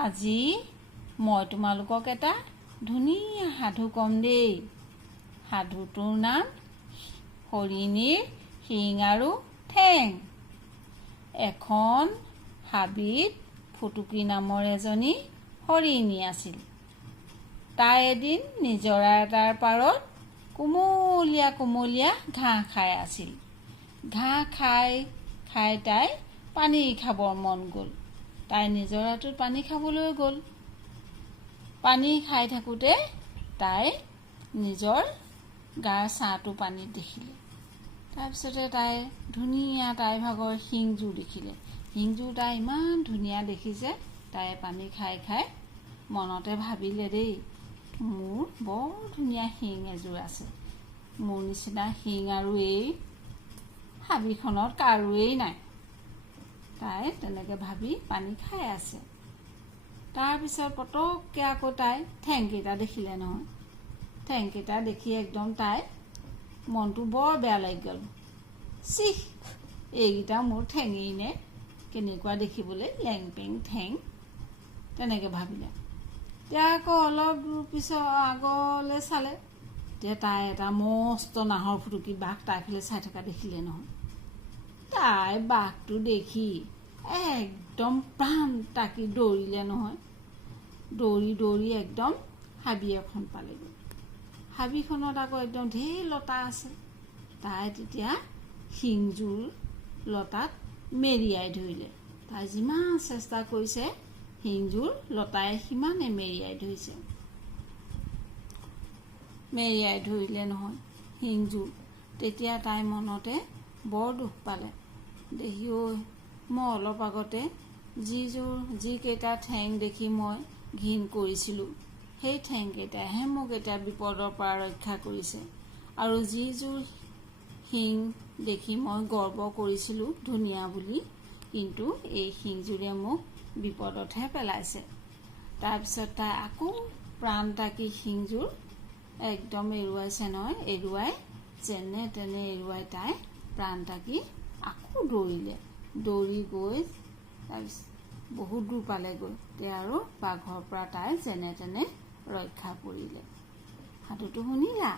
আজি মই তোমালোকক এটা ধুনীয়া সাধু কম দেই। সাধুটোৰ নাম হৰিণীৰ শিং আৰু ঠেং। এখন হাবিত ফুটুকী নামৰ এজনী হৰিণী আছিল। তাই এদিন নিজৰা এটাৰ পাৰত কোমলীয়া কোমলীয়া ঘাঁহ খাই আছিল। ঘাঁহ খাই খাই তাই পানী খাবৰ মন গ'ল। তাই নিজৰাটোত পানী খাবলৈ গ'ল। পানী খাই থাকোঁতে তাই নিজৰ গাৰ ছাঁটো পানীত দেখিলে। তাৰপিছতে তাই ধুনীয়া তাইৰ ভাগৰ শিংযোৰ দেখিলে। শিংযোৰ তাই ইমান ধুনীয়া দেখিছে। তাই পানী খাই খাই মনতে ভাবিলে দেই, মোৰ বৰ ধুনীয়া শিং এযোৰ আছে। মোৰ নিচিনা শিং আৰু এই হাবিখনত কাৰোৱেই নাই। তাই তেনেকৈ ভাবি পানী খাই আছে। তাৰপিছত পটককৈ আকৌ তাই ঠেংকেইটা দেখিলে নহয়। ঠেংকেইটা দেখি একদম তাই মনটো বৰ বেয়া লাগি গ'ল। চিহ, এইকেইটা মোৰ ঠেঙেই নে, কেনেকুৱা দেখিবলৈ লেং পেং ঠেং, তেনেকৈ ভাবিলে। এতিয়া আকৌ অলপ দূৰ পিছত আগলৈ চালে। এতিয়া তাই এটা মস্ত নাহৰ ফুটুকী বাঘ তাইফালে চাই থকা দেখিলে নহয়। তাই বাঘটো দেখি একদম প্ৰাণ তাকি দৌৰিলে নহয়। দৌৰি দৌৰি একদম হাবি এখন পালেগৈ। হাবিখনত আকৌ একদম ঢেৰ লতা আছে। তাই তেতিয়া শিংযোৰ লতাত মেৰিয়াই ধৰিলে। তাই যিমান চেষ্টা কৰিছে শিংযোৰ লতাই সিমানে মেৰিয়াই ধৰিছে। মেৰিয়াই ধৰিলে নহয় শিংযোৰ। তেতিয়া তাই মনতে বৰ দুখ পালে। দেহি ঐ, মই অলপ আগতে যিকেইটা ঠেং দেখি মই ঘিণ কৰিছিলোঁ, সেই ঠেংকেইটাইহে মোক এতিয়া বিপদৰ পৰা ৰক্ষা কৰিছে। আৰু যিযোৰ শিং দেখি মই গৰ্ব কৰিছিলোঁ ধুনীয়া বুলি, কিন্তু এই শিংযোৰে মোক বিপদতহে পেলাইছে। তাৰপিছত তাই আকৌ প্ৰাণ তাকি শিংযোৰ একদম এৰুৱাইছে নহয়। এৰুৱাই যেনে তেনে এৰুৱাই তাই প্ৰাণ তাকি আকৌ দৌৰিলে। দৌৰি গৈ তাৰপিছত বহুত দূৰ পালেগৈ। তেতিয়া আৰু বাঘৰ পৰা তাই যেনে তেনে ৰক্ষা পৰিলে। সাধুটো শুনিলা?